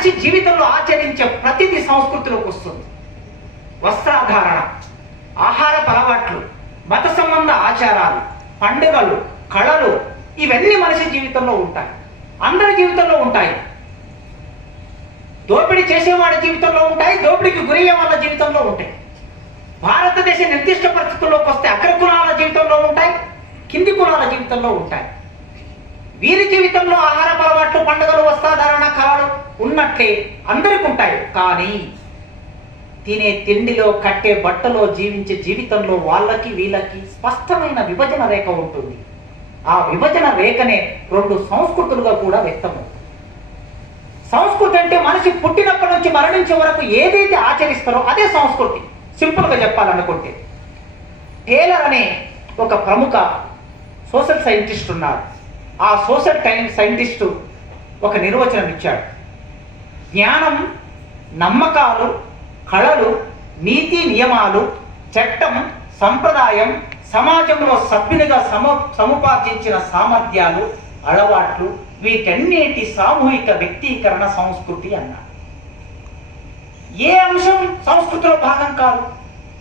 మనిషి జీవితంలో ఆచరించే ప్రతిదీ సంస్కృతిలోకి వస్తుంది. వస్త్రాధారణ ఆహార అలవాట్లు మత సంబంధ ఆచారాలు పండుగలు కళలు ఇవన్నీ మనిషి జీవితంలో ఉంటాయి. అందరి జీవితంలో ఉంటాయి. దోపిడీ చేసేవాడి జీవితంలో ఉంటాయి దోపిడీకి గురయ్యే వాళ్ళ జీవితంలో ఉంటాయి. భారతదేశ నిర్దిష్ట పరిస్థితుల్లోకి వస్తే అగ్ర కులాల జీవితంలో ఉంటాయి కింది కులాల జీవితంలో ఉంటాయి. వీరి జీవితంలో ఆహార అలవాట్లు పండుగలు వస్త్రాధారణ కళలు ఉన్నట్లే అందరికి ఉంటాయి కానీ తినే తిండిలో కట్టే బట్టలో జీవించే జీవితంలో వాళ్ళకి వీళ్ళకి స్పష్టమైన విభజన రేఖ ఉంటుంది. ఆ విభజన రేఖనే రెండు సంస్కృతులుగా కూడా వ్యక్తమవుతుంది సంస్కృతి అంటే మనిషి పుట్టినప్పటి నుంచి మరణించే వరకు ఏదైతే ఆచరిస్తారో అదే సంస్కృతి. సింపుల్గా చెప్పాలనుకుంటే టేలర్ అనే ఒక ప్రముఖ సోషల్ సైంటిస్ట్ ఉన్నారు. ఆ సోషల్ టైం సైంటిస్టు ఒక నిర్వచనం ఇచ్చాడు. జ్ఞానం నమ్మకాలు కళలు నీతి నియమాలు చట్టం సంప్రదాయం సమాజంలో సభ్యునిగా సమ సముపార్జించిన సామర్థ్యాలు అలవాట్లు వీటన్నిటి సామూహిక వ్యక్తీకరణ సంస్కృతి అన్నారు ఏ అంశం సంస్కృతిలో భాగం కాదు?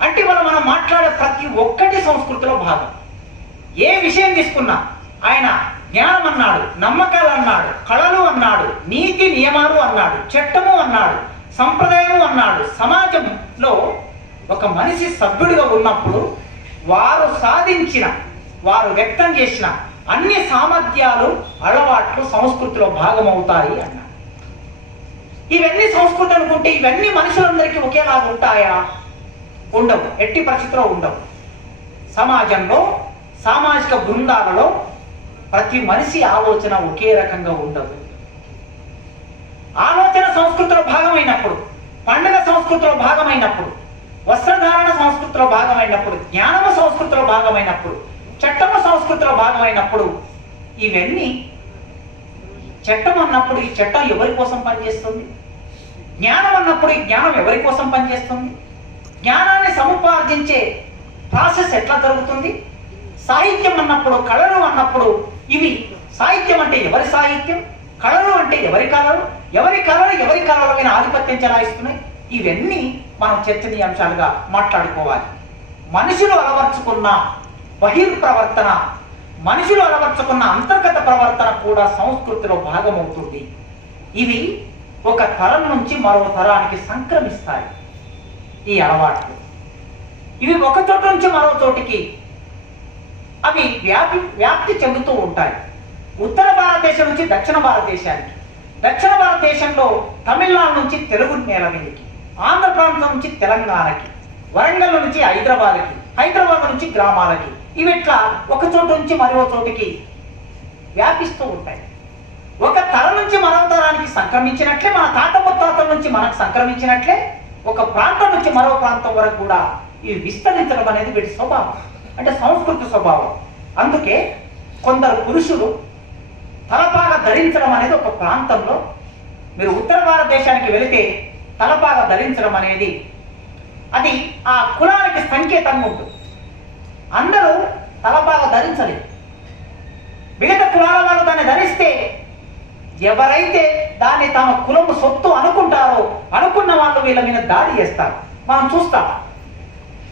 అంటే మనం మనం మాట్లాడే ప్రతి ఒక్కటి సంస్కృతిలో భాగం. ఏ విషయం తీసుకున్నా ఆయన జ్ఞానం అన్నాడు నమ్మకాలు అన్నాడు కళలు అన్నాడు నీతి నియమాలు అన్నాడు చట్టము అన్నాడు సంప్రదాయము అన్నాడు. సమాజంలో ఒక మనిషి సభ్యుడిగా ఉన్నప్పుడు వారు సాధించిన వారు వ్యక్తం చేసిన అన్ని సామర్థ్యాలు అలవాట్లు సంస్కృతిలో భాగమవుతాయి అన్నాడు. ఇవన్నీ సంస్కృతి అనుకుంటే ఇవన్నీ మనుషులందరికీ ఒకేలాగా ఉంటాయా? ఉండవు. ఎట్టి పరిస్థితిలో ఉండవు. సమాజంలో సామాజిక బృందాలలో ప్రతి మనిషి ఆలోచన ఒకే రకంగా ఉండదు. ఆలోచన సంస్కృతిలో భాగమైనప్పుడు పండుగ సంస్కృతిలో భాగమైనప్పుడు వస్త్రధారణ సంస్కృతిలో భాగమైనప్పుడు జ్ఞానము సంస్కృతిలో భాగమైనప్పుడు చట్టము సంస్కృతిలో భాగమైనప్పుడు ఇవన్నీ చట్టం అన్నప్పుడు ఈ చట్టం ఎవరి కోసం పనిచేస్తుంది? జ్ఞానం అన్నప్పుడు ఈ జ్ఞానం ఎవరి కోసం పనిచేస్తుంది? జ్ఞానాన్ని సముపార్జించే ప్రాసెస్ ఎట్లా జరుగుతుంది? సాహిత్యం అన్నప్పుడు కళలు అన్నప్పుడు ఇవి సాహిత్యం అంటే ఎవరి సాహిత్యం? కళలు అంటే ఎవరి కళలు? ఎవరి కళలు ఎవరి కళల మీద ఆధిపత్యం చెలాయిస్తున్నాయి? ఇవన్నీ మనం చర్చనీయాంశాలుగా మాట్లాడుకోవాలి. మనుషులు అలవర్చుకున్న బహిర్ ప్రవర్తన మనుషులు అలవర్చుకున్న అంతర్గత ప్రవర్తన కూడా సంస్కృతిలో భాగమవుతుంది. ఇవి ఒక తరం నుంచి మరో తరానికి సంక్రమిస్తాయి. ఈ అలవాట్లు. ఇవి ఒక చోట నుంచి మరో చోటికి అవి వ్యాపి వ్యాప్తి చెందుతూ ఉంటాయి. ఉత్తర భారతదేశం నుంచి దక్షిణ భారతదేశానికి. దక్షిణ భారతదేశంలో తమిళనాడు నుంచి తెలుగు నేల ఆంధ్ర ప్రాంతం నుంచి తెలంగాణకి. వరంగల్ నుంచి హైదరాబాద్కి. హైదరాబాద్ నుంచి గ్రామాలకి. ఇవి ఇట్లా ఒక చోటు నుంచి మరో చోటికి వ్యాపిస్తూ ఉంటాయి. ఒక తరం నుంచి మరో తరానికి సంక్రమించినట్లే మన తాత ముత్తాతల నుంచి మనకు సంక్రమించినట్లే ఒక ప్రాంతం నుంచి మరో ప్రాంతం వరకు కూడా ఇవి విస్తరించడం అనేది వీటి స్వభావం. అంటే సంస్కృతి స్వభావం. అందుకే కొందరు పురుషులు తలపాగా ధరించడం అనేది ఒక ప్రాంతంలో మీరు ఉత్తర భారతదేశానికి వెళితే తలపాగా ధరించడం అనేది అది ఆ కులానికి సంకేతంగా ఉంటుంది. అందరూ తలపాగా ధరించలేదు. మిగతా కులాల వాళ్ళు దాన్ని ధరిస్తే ఎవరైతే దాన్ని తమ కులము సొత్తు అనుకుంటారో అనుకున్న వాళ్ళు వీళ్ళ మీద దాడి చేస్తారు. మనం చూస్తాం.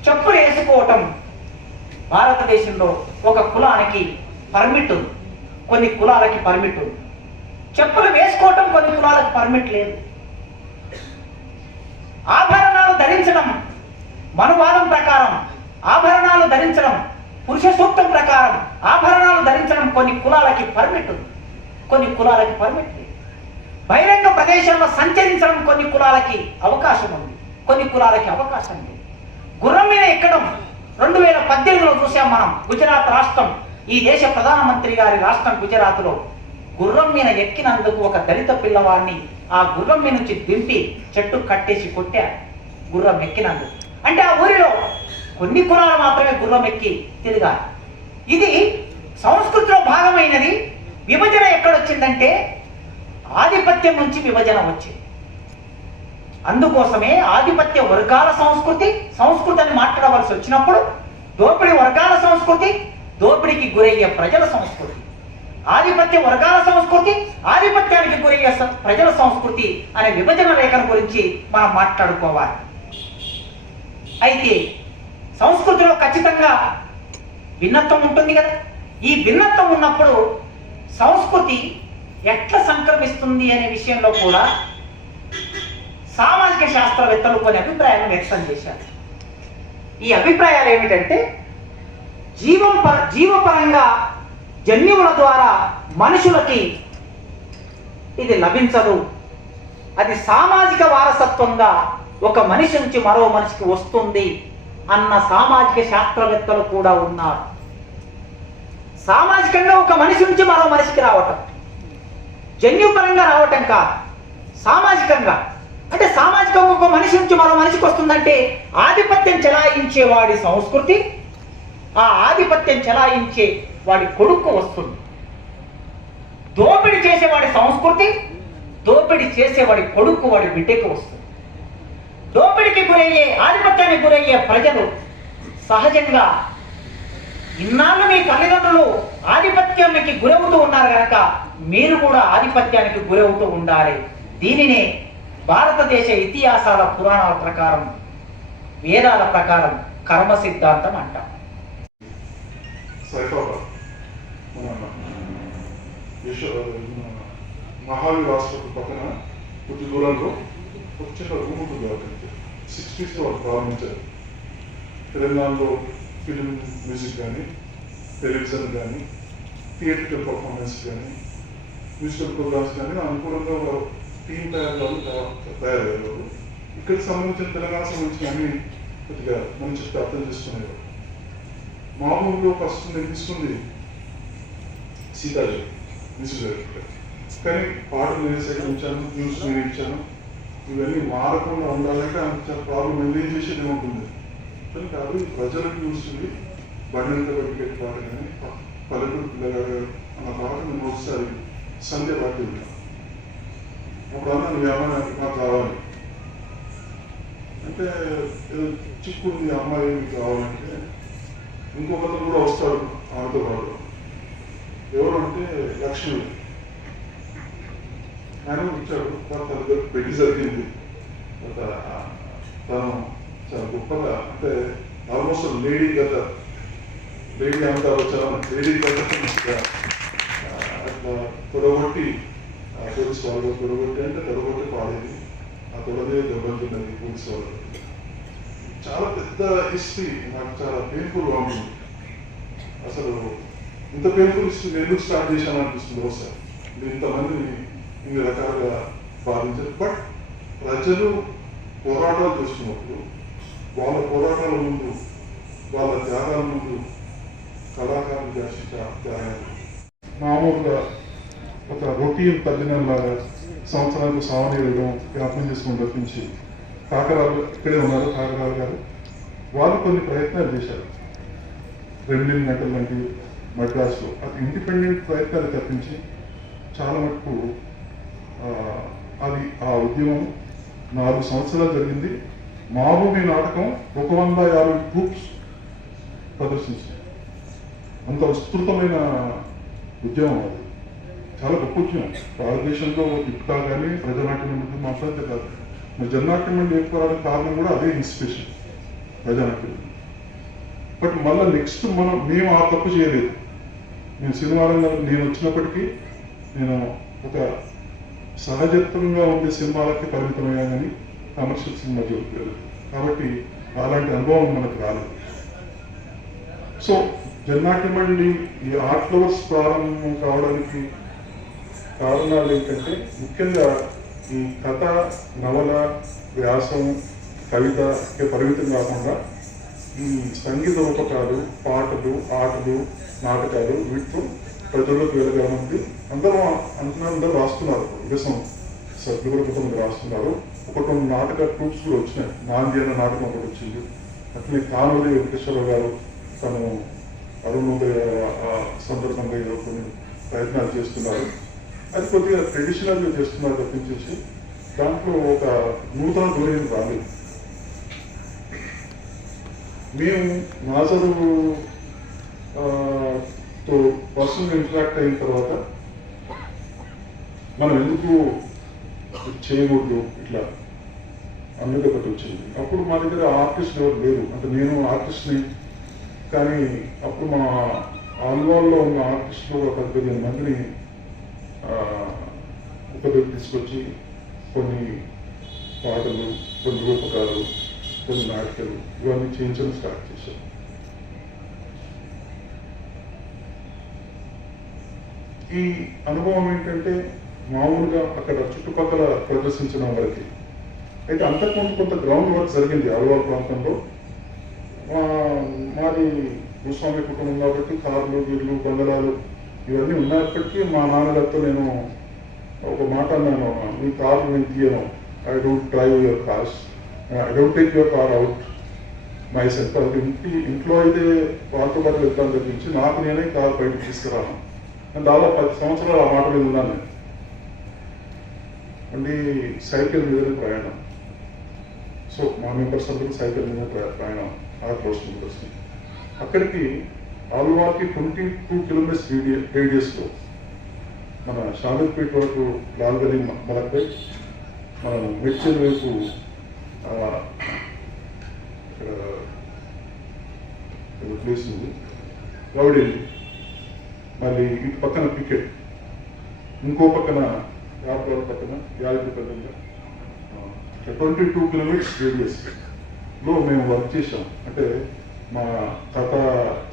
చెప్పులు వేసుకోవటం భారతదేశంలో ఒక కులానికి పర్మిట్ ఉంది. కొన్ని కులాలకి పర్మిట్ ఉంది. చెప్పులు వేసుకోవటం కొన్ని కులాలకు పర్మిట్ లేదు. ఆభరణాలు ధరించడం మనువాదం ప్రకారం ఆభరణాలు ధరించడం పురుష సూక్తం ప్రకారం ఆభరణాలు ధరించడం కొన్ని కులాలకి పర్మిట్ ఉంది. కొన్ని కులాలకి పర్మిట్ లేదు. బహిరంగ ప్రదేశంలో సంచరించడం కొన్ని కులాలకి అవకాశం ఉంది. కొన్ని కులాలకి అవకాశం లేదు. గుర్రం మీద ఎక్కడం రెండు వేల పద్దెనిమిదిలో చూసాం మనం గుజరాత్ రాష్ట్రం. ఈ దేశ ప్రధానమంత్రి గారి రాష్ట్రం గుజరాత్లో. గుర్రం మీద ఎక్కినందుకు ఒక దళిత పిల్లవాడిని ఆ గుర్రం మీద నుంచి దింపి చెట్టు కట్టేసి కొట్టారు. గుర్రం ఎక్కినందుకు. అంటే ఆ ఊరిలో కొన్ని కులాలు మాత్రమే గుర్రం ఎక్కి తిరగాలి ఇది సంస్కృతిలో భాగమైనది. విభజన ఎక్కడొచ్చిందంటే ఆధిపత్యం నుంచి విభజన వచ్చింది. అందుకోసమే ఆధిపత్య వర్గాల సంస్కృతి సంస్కృతి అని మాట్లాడవలసి వచ్చినప్పుడు దోపిడీ వర్గాల సంస్కృతి దోపిడీకి గురయ్యే ప్రజల సంస్కృతి. ఆధిపత్య వర్గాల సంస్కృతి ఆధిపత్యానికి గురయ్యే ప్రజల సంస్కృతి అనే విభజన రేఖల గురించి మనం మాట్లాడుకోవాలి. అయితే సంస్కృతిలో ఖచ్చితంగా భిన్నత్వం ఉంటుంది కదా. ఈ భిన్నత్వం ఉన్నప్పుడు సంస్కృతి ఎట్లా సంక్రమిస్తుంది అనే విషయంలో కూడా సామాజిక శాస్త్రవేత్తలు కొన్ని అభిప్రాయాలు వ్యక్తం చేశారు. ఈ అభిప్రాయాలు ఏమిటంటే జీవం పర జీవపరంగా జన్యువుల ద్వారా మనుషులకి ఇది లభించదు. అది సామాజిక వారసత్వంగా ఒక మనిషి నుంచి మరో మనిషికి వస్తుంది అన్న సామాజిక శాస్త్రవేత్తలు కూడా ఉన్నారు. సామాజికంగా ఒక మనిషి నుంచి మరో మనిషికి రావటం జన్యుపరంగా రావటం కాదు సామాజికంగా. అంటే సామాజికంగా ఒక మనిషి నుంచి మరో మనిషికి వస్తుందంటే ఆధిపత్యం చెలాయించే వాడి సంస్కృతి ఆ ఆధిపత్యం చెలాయించే వాడి కొడుకు వస్తుంది. దోపిడి చేసేవాడి సంస్కృతి దోపిడి చేసేవాడి కొడుకు వాడి బిడ్డకు వస్తుంది. దోపిడికి గురయ్యే ఆధిపత్యానికి గురయ్యే ప్రజలు సహజంగా ఇన్నాళ్ళు మీ తల్లిదండ్రులు ఆధిపత్యానికి గురవుతూ ఉన్నారు కనుక మీరు కూడా ఆధిపత్యానికి గురవుతూ ఉండాలి. దీనినే భారతదేశ ఇతిహాసాల పురాణాల ప్రకారం వేదాల ప్రకారం కర్మ సిద్ధాంతం అంటాం. సైఫాబాద్. మన యశ మహావీర్ హాస్పిటల్ పక్కన కొద్ది దూరంలో ఒక రూమ్ ఉంటుంది వాళ్ళకి సిక్స్టీస్లో వాళ్ళు ప్రారంభించారు. తెలంగాణలో ఫిలిం మ్యూజిక్ కానీ టెలివిజన్ కానీ థియేటర్ పర్ఫార్మెన్స్ కానీ మ్యూజికల్ ప్రోగ్రామ్స్ కానీ అనుకూలంగా ఒక తయారు తయారయ్యారు ఇక్కడికి సంబంధించిన తెలంగాణ సంబంధించిన అన్ని కొద్దిగా మనం చెప్తే అర్థం చేసుకునేవారు మామూలుగా ఫస్ట్ నేను తీసుకుంది సీతాజీ మ్యూజిక్ డైరెక్టర్ కానీ పాటలు నేను సేకరించాను న్యూస్ నేను ఇచ్చాను. ఇవన్నీ మారకుండా ఉండాలంటే అంత చాలా ప్రాబ్లం ఎంజాయ్ చేసేది ఉంటుంది కానీ కాదు ప్రజలకు చూస్తుంది బండంత బతికే పాట కానీ పల్లెటూరు పిల్లగాడు అన్న పాట నేను ఒకసారి సంధ్య పాట విన్నాను. అప్పుడు అన్న నువ్వు ఏమన్నా నాకు కావాలి అంటే ఏదో చిక్కుంది అమ్మాయి మీకు కావాలంటే ఇంకొకరు కూడా వస్తాడు ఆమెతో పాటు ఎవరు అంటే లక్ష్మి ఆయన వచ్చాడు తన దగ్గర పెళ్ళి జరిగింది తను చాలా గొప్పగా అంటే ఆల్మోస్ట్ లేడీ గత లేడీ అంటారు చాలా లేడీ గత ఆ, అట్లా తొడగొట్టి ఆ పోలీస్ వాళ్ళు తొడగొట్టి అంటే తొడగొట్టి పాడేది. ఆ తొడదే దెబ్బతిన్నది పోలీస్ వాళ్ళు చాలా పెద్ద హిస్టరీ నాకు చాలా పెయిన్ఫుల్గా ఉంది అసలు ఇంత పెయిన్ఫుల్ హిస్టరీ ఎందుకు స్టార్ట్ చేశాను అనిపిస్తుంది ఒకసారి ఇంతమందిని ఇన్ని రకాలుగా బాధించారు. బట్ ప్రజలు పోరాటాలు చేస్తున్నప్పుడు వాళ్ళ పోరాటాల ముందు వాళ్ళ త్యాగాల ముందు కళాకారులు చేసిన త్యాగాలు. మామూలుగా ఒక రొటీన్ తల్లిదండ్రులాగా సంవత్సరానికి సావనీయడం జ్ఞాపకం చేసుకుని తప్పించి కాకరాలు ఇక్కడే ఉన్నారు కాకరాలు గారు. వాళ్ళు కొన్ని ప్రయత్నాలు చేశారు. రెండింటి గంటల లాంటి మద్రాసులో. అది ఇండిపెండెంట్ ప్రయత్నాలు తప్పించి చాలా మటుకు అది ఆ ఉద్యమం నాలుగు సంవత్సరాలు జరిగింది. మామూలు నాటకం ఒక వంద యాభై గ్రూప్స్ ప్రదర్శించింది. అంత విస్తృతమైన ఉద్యమం అది. చాలా గొప్ప విషయం భారతదేశంలో ఇప్పుడా కానీ ప్రజానాట్యం గురించి మాట్లాడితే కాదు. మరి జననాట్యం నుండి ఏర్పడడానికి కారణం కూడా అదే ఇన్స్పిరేషన్ ప్రజానాట్యం. బట్ మళ్ళీ నెక్స్ట్ మనం మేము ఆ తప్పు చేయలేదు. నేను సినిమా రంగంలో నేను వచ్చినప్పటికీ నేను ఒక సహజత్వంగా ఉండే సినిమాలకి పరిమితమయ్యానని కమర్షియల్ సినిమా చూపారు కాబట్టి అలాంటి అనుభవం మనకు రాలేదు. సో జన్నాట్యమండి ఈ ఆర్ట్ లవర్స్ ప్రారంభం కావడానికి కారణాలు ఏంటంటే ముఖ్యంగా ఈ కథ నవల వ్యాసం కవిత పరిమితం కాకుండా ఈ సంగీత రూపకాలు పాటలు ఆటలు నాటకాలు వీటితో ప్రజల్లోకి వెళ్ళగలమంది అందరూ అంటున్నారు అందరూ రాస్తున్నారు. విదేశం సభ్యులు కూడా కొంతమంది రాస్తున్నారు. ఒకటి రెండు నాటక ట్రూప్స్ కూడా వచ్చినాయి. నాంది అన్న నాటకం ఒకటి వచ్చింది. అట్లనే కానూరి వెంకటేశ్వరరావు గారు తను అరుణోదయ సందర్భంగా కొన్ని ప్రయత్నాలు చేస్తున్నారు. అది కొద్దిగా ట్రెడిషనల్గా చేస్తున్నారు తప్పించేసి దాంట్లో ఒక నూతన ధోరణి రాలేదు మేము నాజరు తో పర్సనల్ ఇంటరాక్ట్ అయిన తర్వాత మనం ఎందుకు చేయకూడదు ఇట్లా అన్నది ఒకటి వచ్చింది. అప్పుడు మా దగ్గర ఆర్టిస్ట్ ఎవరు లేరు. అంటే నేను ఆర్టిస్ట్ని కానీ అప్పుడు మా ఆల్వాల్లో ఉన్న ఆర్టిస్టులు ఒక పదిహేను మందిని ఆ, తీసుకొచ్చి కొన్ని పాటలు కొన్ని రూపకాలు కొన్ని నాటకాలు ఇవన్నీ చేయించడం స్టార్ట్ చేశాం. ఈ అనుభవం ఏంటంటే మామూలుగా అక్కడ చుట్టుపక్కల ప్రదర్శించడం వరకు అయితే అంతకుముందు కొంత గ్రౌండ్ వర్క్ జరిగింది అలవాల్ ప్రాంతంలో. మా- మాది భూస్వామి కుటుంబం కాబట్టి కార్లు వీళ్ళు బంగళాలు ఇవన్నీ ఉన్నప్పటికీ మా నాన్నగారితో నేను ఒక మాట అన్నాను మీ కార్ నేను తీయను. I don't drive your cars I don't take your car out myself అది ఇంటి ఇంట్లో అయితే వాళ్ళతో పాటు వెళ్తాను తప్పించి నాకు నేనే కార్ బయటకు తీసుకురాను. నేను దాదాపు పది సంవత్సరాలు ఆ మాట మీద ఉన్నాను నేను. మళ్ళీ సైకిల్ మీదనే ప్రయాణం. సో మా మెంబర్స్ అందరూ సైకిల్ మీద ప్రయాణం. ఆ కోర్స్ మెంబర్స్ అక్కడికి ఆల్వాకి ట్వంటీ టూ కిలోమీటర్స్ రేడియస్లో మన షామిర్పేట వరకు లాల్గలి మలక్పై మనం మిర్చిల్ వైపు ప్లేస్ ఉంది. రౌడేలి. మళ్ళీ ఇటు పక్కన పికెట్ ఇంకో పక్కన యాప్రాల పక్కన యాదగిరిపల్లిలో ట్వంటీ టూ కిలోమీటర్స్ రేడియస్లో మేము వర్క్ చేసాం అంటే మా కథ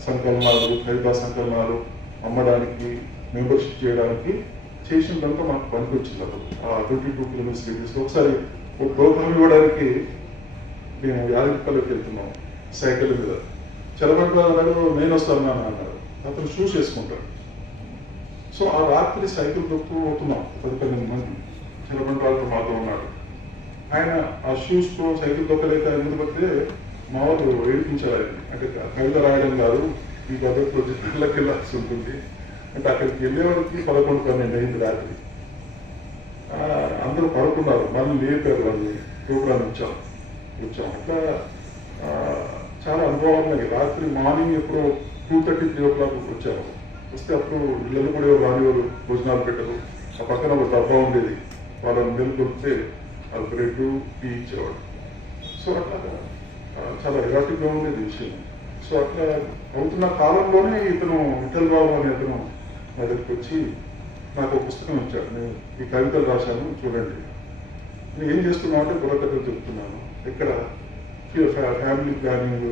సంకలనాలు కవితా సంకలనాలు అమ్మడానికి మెంబర్షిప్ చేయడానికి చేసినంత మాకు పనికి వచ్చింది అప్పుడు. ఆ ట్వంటీ టూ కిలోమీటర్స్ రేడియస్లో ఒకసారి ఒక ప్రోగ్రామ్ ఇవ్వడానికి మేము యాదగిరిపల్లికి వెళ్తున్నాం సైకిల్ మీద. చలబడ్డ నేను వస్తాను అన్నారు. అతను షూస్ వేసుకుంటాడు. సో ఆ రాత్రి సైకిల్ తొక్కు పోతున్నాం పది పన్నెండు మంది. చలబండి వాళ్ళతో మాతో ఉన్నాడు. ఆయన ఆ షూస్తో సైకిల్ తొక్కలేక ఎందుకు పడితే మా వాళ్ళు అంటే కవిత రాయడం కాదు ఈ పద్ధతిలో జిల్లాకి వెళ్ళాల్సి ఉంటుంది. అంటే అక్కడికి వెళ్ళేవాడికి పదకొండు పన్నెండు అయింది రాత్రి. అందరూ పడుకున్నారు. మళ్ళీ లేపారు వాళ్ళని ప్రోగ్రామ్ ఇచ్చాం. వచ్చాం. అట్లా చాలా అనుభవం ఉన్నాయి. రాత్రి మార్నింగ్ ఎప్పుడో two thirty three o'clock వచ్చారు వస్తే అప్పుడు ఇళ్ళలు కూడా ఎవరు రానివారు భోజనాలు పెట్టరు. ఆ పక్కన ఒక డబ్బా ఉండేది. వాళ్ళని మెలుకొస్తే వాళ్ళు బ్రెడ్ టీ ఇచ్చేవాడు సో అట్లా చాలా ఎరాటిక్గా ఉండేది విషయం సో అట్లా అవుతున్న కాలంలోనే ఇతను విఠల్ బాబు అనే అతను నా దగ్గరికి వచ్చి నాకు ఒక పుస్తకం ఇచ్చాడు. నేను ఈ కవితలు రాశాను చూడండి. నేను ఏం చేస్తున్నావు అంటే బుర్రకథలు చెప్తున్నాను. ఇక్కడ ఫ్యామిలీ ప్లానింగ్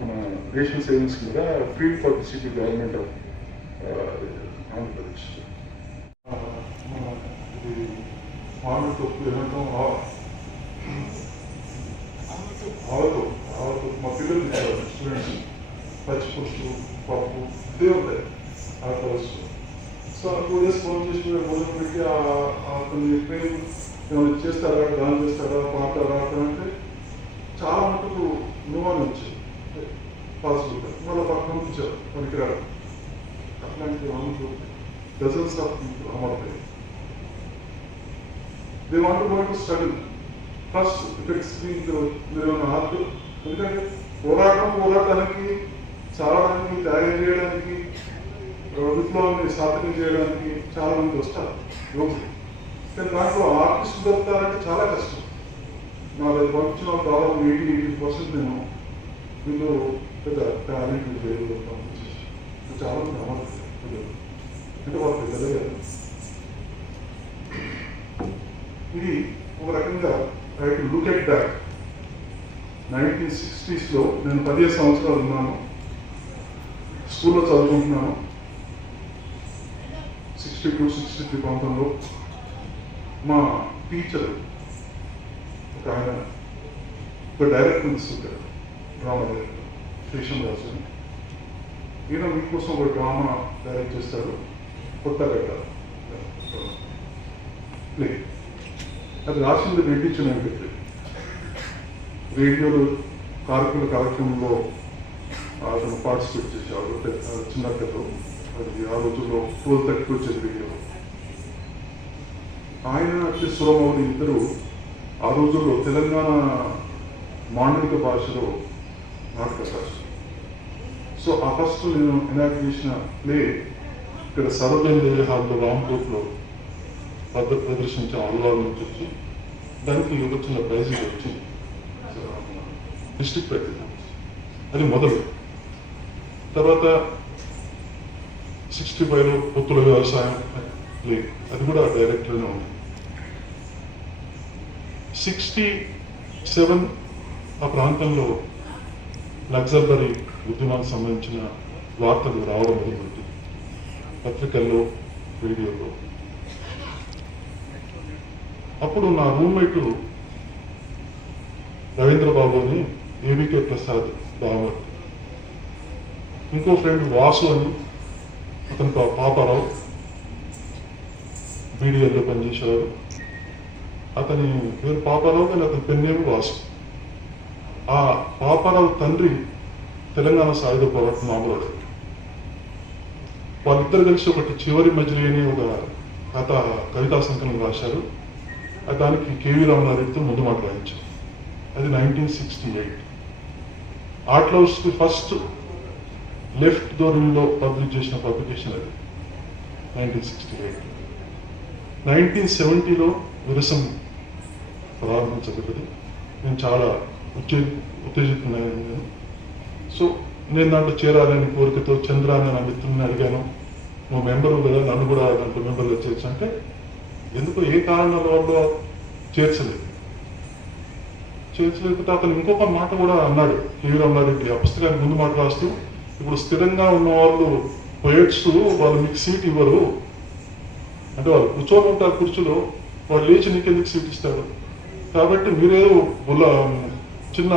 మన నేషనల్ సేవింగ్స్ మీద free for the city government of Andhra Pradesh ఇది మామిడి తొక్కు ఏమంటాం ఆ- ఆవతో మా పిల్లలు ఇచ్చారు స్టూడెంట్స్ పచ్చిపులుసు పప్పు ఇదే ఉంటాయి ఆ కలర్స్ సో ఆ టూ డేస్ ఫోన్ చేసి మేము భోజనం పెట్టి కొన్ని ట్రైన్ ఏమైనా చేస్తారా దానం చేస్తారా పాట రావటం అంటే చాలా మటుకు నువ్వు వచ్చాయి పాసిబుల్గా మళ్ళీ పక్కన పంపించారు పనికిరాడు అట్లాంటి మనకు dozens of people అమర్తాయి they want go to study first ఇక్కడ స్క్రీన్ మీరు ఆర్ట్ ఎందుకంటే పోరాటం పోరాటానికి చాలా మంది త్యాగం చేయడానికి విప్లవాన్ని సాధన చేయడానికి చాలా మంది వస్తారు యువకులు కానీ దాంట్లో ఆర్టిస్ట్ దొరుకుతారంటే చాలా కష్టం. మా దగ్గర పంపించిన దాదాపు ఎయిటీ ఎయిటీ పర్సెంట్ నేను వీళ్ళు పెద్ద టాలెంట్ లేదు చాలా మంది అమర్తారు అంటే వాళ్ళు పెద్దలే ఇది ఒక రకంగా I look at that nineteen సిక్స్టీస్లో నేను పదిహేను సంవత్సరాలు ఉన్నాను. స్కూల్లో చదువుకుంటున్నాను. సిక్స్టీ టూ సిక్స్టీ త్రీ ప్రాంతంలో మా టీచర్ ఒక ఆయన ఒక డైరెక్టర్ తీసుకుంటారు డ్రామా డైరెక్టర్ శేషం రాజు అని. ఈయన మీకోసం ఒక డ్రామా డైరెక్ట్ చేస్తారు కొత్త గడ్డ ప్లే అది రాసింది వినిపించను అని చెప్పి రేడియోలో కార్యక్రమ కార్యక్రమంలో అతను పార్టిసిపేట్ చేశాడు చిన్న కథలో అది ఆ రోజుల్లో ట్వెల్వ్ తక్కువ వచ్చేది రేడియో. ఆయన అట్లే ఇద్దరు ఆ రోజుల్లో తెలంగాణ మాండలిక భాషలో నాటక భాష సో ఆ ఫస్ట్ నేను ఎనాక్ట్ చేసిన ప్లే ఇక్కడ సర్వజన్ హాల్లో రాంపూర్లో భద్ర ప్రదర్శించే ఆల్వాల్ నుంచి వచ్చి దానికి వచ్చిన ప్రైజ్ వచ్చింది. డిస్ట్రిక్ట్ ప్రైజ్ అది మొదలు. తర్వాత సిక్స్టీ ఫైవ్లో పొత్తుల వ్యవసాయం లేదు అది కూడా డైరెక్ట్గానే ఉంది. సిక్స్టీ సెవెన్ ఆ ప్రాంతంలో లగ్జర్బరీ ఉద్యమానికి సంబంధించిన వార్తలు రావడం మొదలుపెట్టింది. పత్రికల్లో రేడియోలో అప్పుడు నా రూమ్మేట్ రవీంద్ర బాబు అని ఏవికే ప్రసాద్ బావమర్తి ఇంకో ఫ్రెండ్ వాసు అని అతని పాపారావు బీడీఎల్లో పనిచేసేవాడు అతని పేరు పాపారావు కానీ అతని పెన్నేమి వాసు. ఆ పాపారావు తండ్రి తెలంగాణ సాయుధ పోరాటం మామూలు. వాళ్ళిద్దరు కలిసి ఒకటి చివరి మజిలీ అని ఒక కథ కవితా సంకలనం రాశారు. దానికి కేవీ రామనారెడ్డితో ముందు మాట రాయించారు అది నైన్టీన్ సిక్స్టీ ఎయిట్ ఆర్ట్లౌస్కి ఫస్ట్ లెఫ్ట్ ధోరణిలో పబ్లిష్ చేసిన పబ్లికేషన్ అది నైన్టీన్ సిక్స్టీ ఎయిట్ నైన్టీన్ సెవెంటీలో విరసం ప్రారంభించబడ్డది నేను చాలా ఉత్తే ఉత్తేజితున్నాను నేను. సో నేను దాంట్లో చేరాలని కోరికతో చంద్ర అనే నా మిత్రుని అడిగాను. నువ్వు మెంబరు కదా నన్ను కూడా దాంట్లో మెంబర్గా చేర్చంటే ఎందుకు ఏ కారణాల వల్ల చేర్చలేదు? చేర్చలేకపోతే అతను ఇంకొక మాట కూడా అన్నాడు. కేవీ రామారెడ్డి ఆ పుస్తకానికి ముందు మాట రాస్తూ ఇప్పుడు స్థిరంగా ఉన్న వాళ్ళు పోయిట్స్ వాళ్ళు మీకు సీట్ ఇవ్వరు. అంటే వాళ్ళు కూర్చొని ఉంటారు కుర్చీలో వాళ్ళు లేచి నీకు ఎందుకు సీట్ ఇస్తారు కాబట్టి మీరేదో బుల్ల చిన్న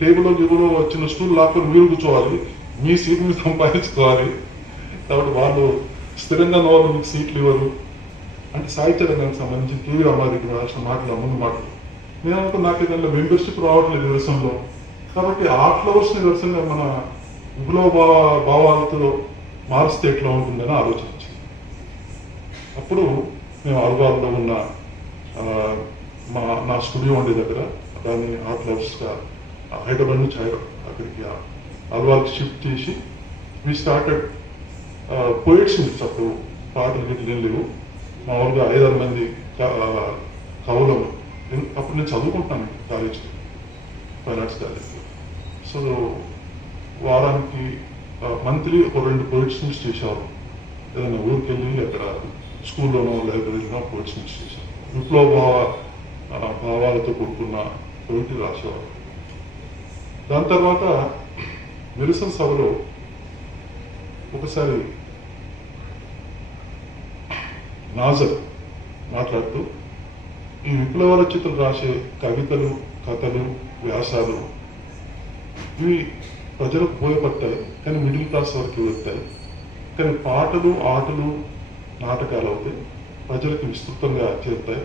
టేబుల్ గిబులో చిన్న స్టూల్ లాక్కొని మీరు కూర్చోవాలి మీ సీట్ మీరు సంపాదించుకోవాలి. కాబట్టి వాళ్ళు స్థిరంగా ఉన్న మీకు సీట్లు ఇవ్వరు. అంటే సాహిత్య రంగానికి సంబంధించి కేవీ రామారెడ్డి రాసిన మాటలు ముందు మాటలు నేను అనుకున్నా నాకు ఏదైనా మెంబర్షిప్ రావట్లేదు వ్యవసాయంలో కాబట్టి ఆర్ట్ లవర్స్ని వ్యవసాయంగా మన విప్లవ భావ భావాలతో మారుస్తే ఎట్లా ఉంటుందని ఆలోచించింది అప్పుడు మేము అల్వార్లో ఉన్న మా నా స్టూడియో ఉండే దగ్గర దాన్ని ఆర్ట్ లవర్స్గా హైదరాబాద్ నుంచి అక్కడికి అల్వార్కి షిఫ్ట్ చేసి మీ స్టార్టెడ్ పోయిట్స్ అప్పుడు పాటలు గిట్లు ఏం లేవు. మామూలుగా ఐదారు మంది క- అప్పుడు నేను చదువుకుంటాను కాలేజ్లో ఫైన్ ఆర్ట్స్ కాలేజ్లో సో వారానికి మంత్లీ ఒక రెండు పోయిట్స్ నుంచి చేసేవారు. ఏదైనా ఊరికి వెళ్ళి అక్కడ స్కూల్లోనో లైబ్రరీలోనో పోయిట్స్ నుంచి చేశారు విప్లవ భావ భావాలతో కూడుకున్న పోయిటరీ రాసేవారు. దాని తర్వాత నిరసన సభలో ఒకసారి నాజర్ మాట్లాడుతూ ఈ విప్లవ రచయితలు రాసే కవితలు కథలు వ్యాసాలు ఇవి ప్రజలకు ఉపయోగపడతాయి కానీ మిడిల్ క్లాస్ వరకు వెళ్తాయి కానీ పాటలు ఆటలు నాటకాలు అవుతాయి ప్రజలకు విస్తృతంగా చేరుతాయి.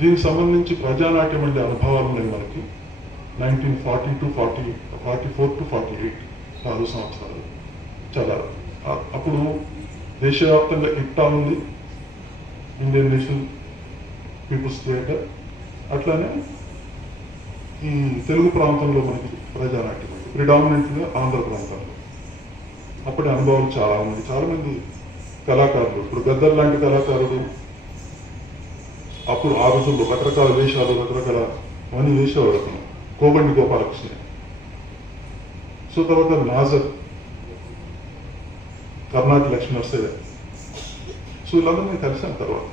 దీనికి సంబంధించి ప్రజానాట్యం అంటే అనుభవాలు ఉన్నాయి మనకి. Nineteen forty two forty forty four to forty eight నాలుగు సంవత్సరాలు. చాలా అప్పుడు దేశవ్యాప్తంగా ఇట్టా ఉంది. Indian National People's Theatre. అట్లానే ఈ తెలుగు ప్రాంతంలో మనకి ప్రజానాట్యం ప్రిడామినెంట్గా ఆంధ్ర ప్రాంతాల్లో అప్పటి అనుభవం చాలా ఉంది. చాలామంది కళాకారులు ఇప్పుడు గద్దర్ లాంటి కళాకారుడు అప్పుడు ఆ రోజుల్లో రకరకాల వేషాలు రకరకాల మనీ వేసేవాడు అతను. కోబండి గోపాలకృష్ణ. సో తర్వాత నాజర్. కర్ణాటక లక్ష్మీ నర్సయ్య సో వీళ్ళందరూ నేను కలిసాను తర్వాత.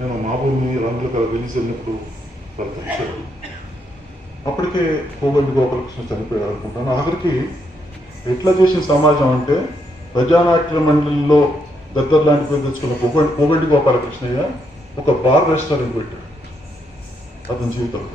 నేను మహబూబ్ని రంగుల రిలీజ్ వెళ్ళినప్పుడు వాళ్ళు కలిసారు అప్పటికే కోబండి గోపాలకృష్ణ చనిపోయాడు అనుకుంటాను. ఆఖరికి ఎట్లా చేసిన సమాజం అంటే ప్రజానాట్య మండలిలో దగ్గర లాంటి పేరు తెచ్చుకున్న కోబండి కోబండి గోపాలకృష్ణయ్య ఒక బార్ రెస్టారెంట్ పెట్టాడు. అతని జీవితంలో.